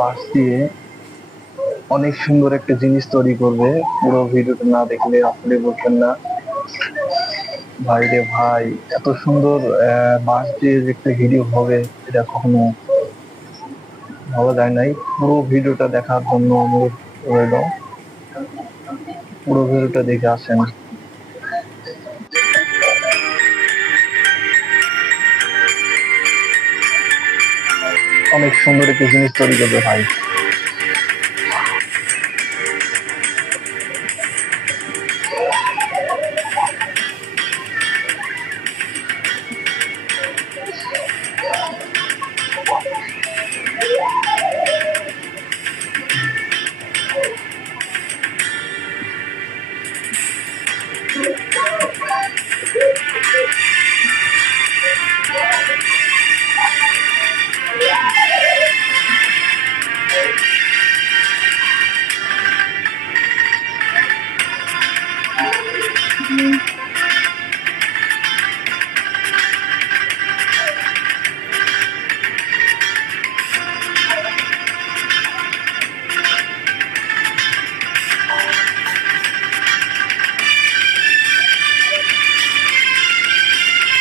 বাঁশ দিয়ে অনেক সুন্দর একটা জিনিস তৈরি করবে। পুরো ভিডিওটা না দেখলে আসলে বুঝবেন না। ভাই রে ভাই, এত সুন্দর বাঁশ দিয়ে যে একটা ভিডিও হবে এটা কখনো ভাবা যায় নাই। পুরো ভিডিওটা দেখার জন্য অনুরোধ রইল, পুরো ভিডিওটা দেখে আসেন। অনেক সুন্দর একটা জিনিস তৈরি করবে ভাই।